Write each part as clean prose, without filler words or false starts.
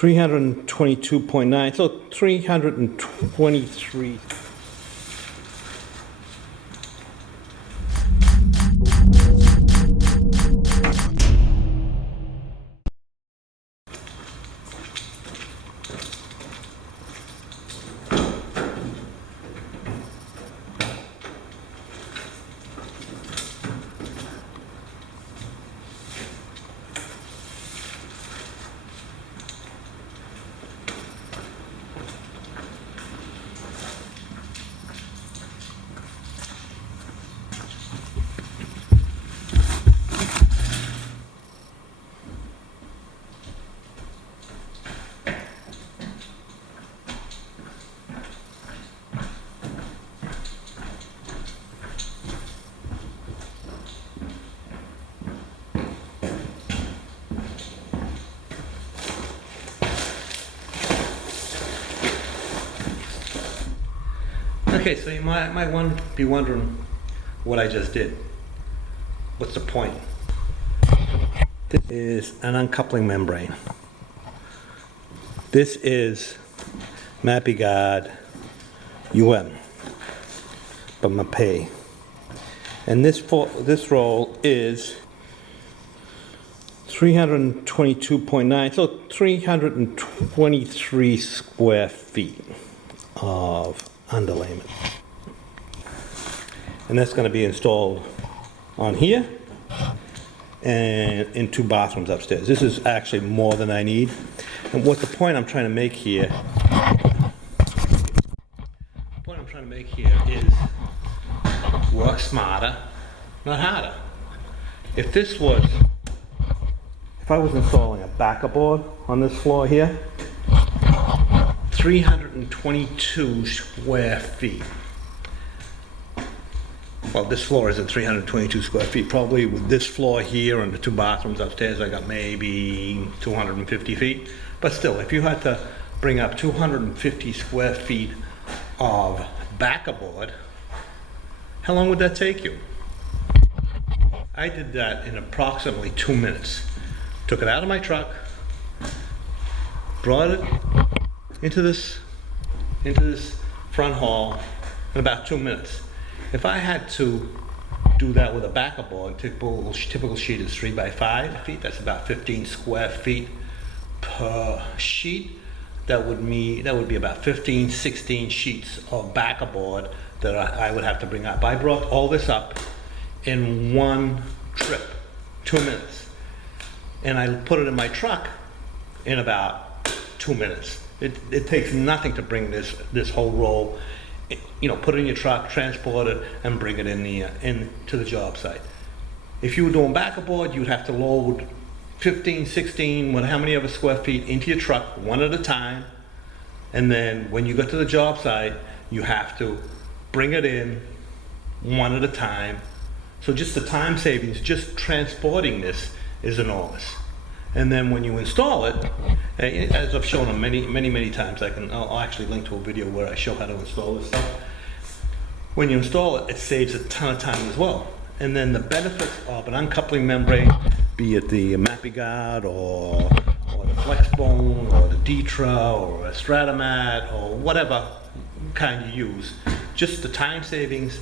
322.9, so 323. Okay, so you might be wondering what I just did. What's the point? This is an uncoupling membrane. This is MapeGuard UM by Mapei. And this roll is 322.9, so 323 square feet of underlayment. And that's going to be installed on here and in 2 bathrooms upstairs. This is actually more than I need. And what the point I'm trying to make here, is work smarter, not harder. If I was installing a backer board on this floor here, 322 square feet. Well, this floor isn't 322 square feet. Probably with this floor here and the 2 bathrooms upstairs, I got maybe 250 feet. But still, if you had to bring up 250 square feet of backer board, how long would that take you? I did that in approximately 2 minutes. Took it out of my truck, brought it into this front hall in about 2 minutes. If I had to do that with a backer board, typical sheet is 3 by 5 feet. That's about 15 square feet per sheet. That would be about 15, 16 sheets of backer board that I would have to bring up. I brought all this up in one trip, 2 minutes, and I put it in my truck in about 2 minutes. It takes nothing to bring this whole roll, put it in your truck, transport it, and bring it into the job site. If you were doing backer board, you'd have to load 15, 16, how many ever square feet into your truck, one at a time. And then when you get to the job site, you have to bring it in one at a time. So just the time savings, just transporting this is enormous. And then when you install it, as I've shown them many times, I'll actually link to a video where I show how to install this stuff. When you install it, it saves a ton of time as well. And then the benefits of an uncoupling membrane, be it the MapeGuard or the Flexbone or the Ditra or a StrataMat or whatever kind you use, just the time savings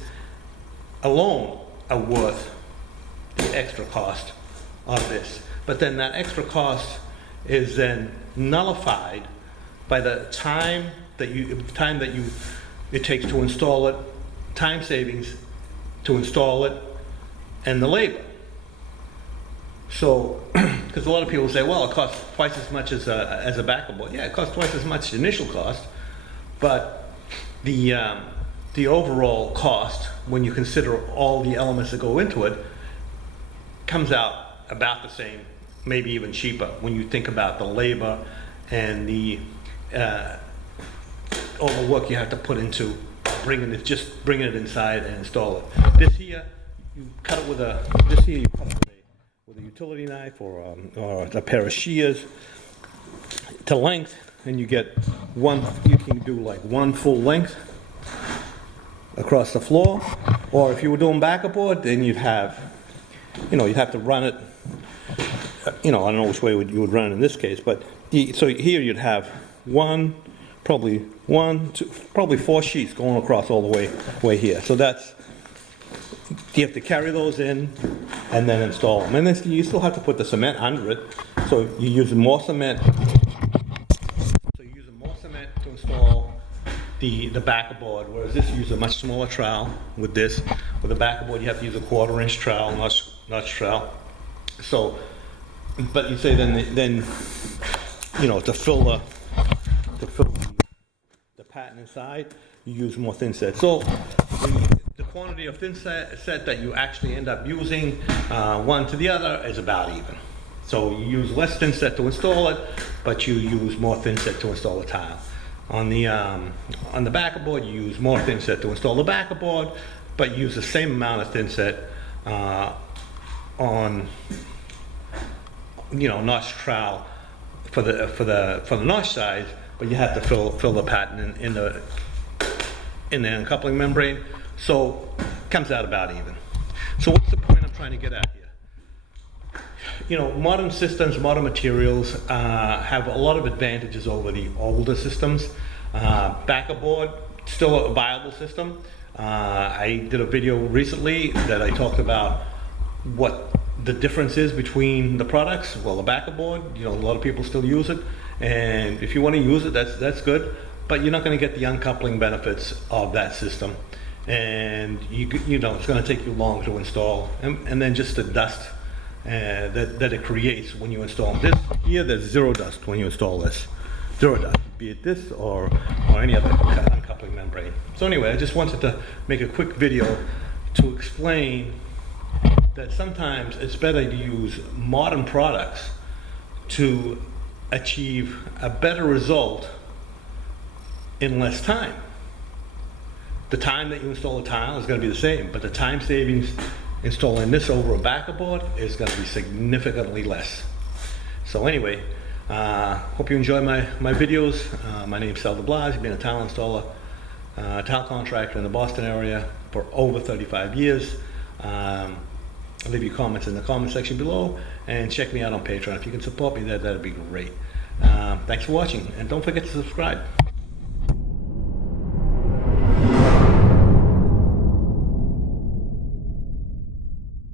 alone are worth the extra cost of this. But then that extra cost is then nullified by the time that it takes to install it, time savings to install it, and the labor. So, because a lot of people say, well, it costs twice as much as a backer board. Yeah, it costs twice as much initial cost, but the overall cost, when you consider all the elements that go into it, comes out about the same, maybe even cheaper when you think about the labor and all the work you have to put into bringing it inside and install it. This here, you cut it with a utility knife or a pair of shears to length, and you get you can do like one full length across the floor. Or if you were doing backer board, then you'd have to run it you know, I don't know which way you would run it in this case, but so here you'd have probably 4 sheets going across all the way here. So that's, you have to carry those in and then install them. And then you still have to put the cement under it. So you use more cement. So you use more cement to install the backer board, whereas this uses a much smaller trowel. With this, with the backer board, you have to use a 1/4 inch trowel, notch trowel. So, but you say then you know, to fill the pattern inside, you use more thin set. So the quantity of thin set that you actually end up using one to the other is about even. So you use less thin set to install it, but you use more thin set to install the tile. On the backer board, you use more thin set to install the backer board, but you use the same amount of thin set on, you know, notch trowel for the notch size, but you have to fill the pattern in the uncoupling membrane, so it comes out about even. So what's the point I'm trying to get at here? You know, modern systems, modern materials have a lot of advantages over the older systems. Backer board, still a viable system. I did a video recently that I talked about what the difference is between the products. Well, the backer board, you know, a lot of people still use it, and if you want to use it, that's good, but you're not going to get the uncoupling benefits of that system, and you know, it's going to take you long to install, and then just the dust that it creates when you install this. Here, there's zero dust when you install this. Zero dust, be it this or any other uncoupling membrane. So anyway, I just wanted to make a quick video to explain that sometimes it's better to use modern products to achieve a better result in less time. The time that you install a tile is going to be the same, but the time savings installing this over a backer board is going to be significantly less. So anyway, hope you enjoy my videos. My name is Sal DeBlas. I've been a tile installer, tile contractor in the Boston area for over 35 years. Leave your comments in the comment section below, and check me out on Patreon. If you can support me there, that'd be great. Thanks for watching, and don't forget to subscribe.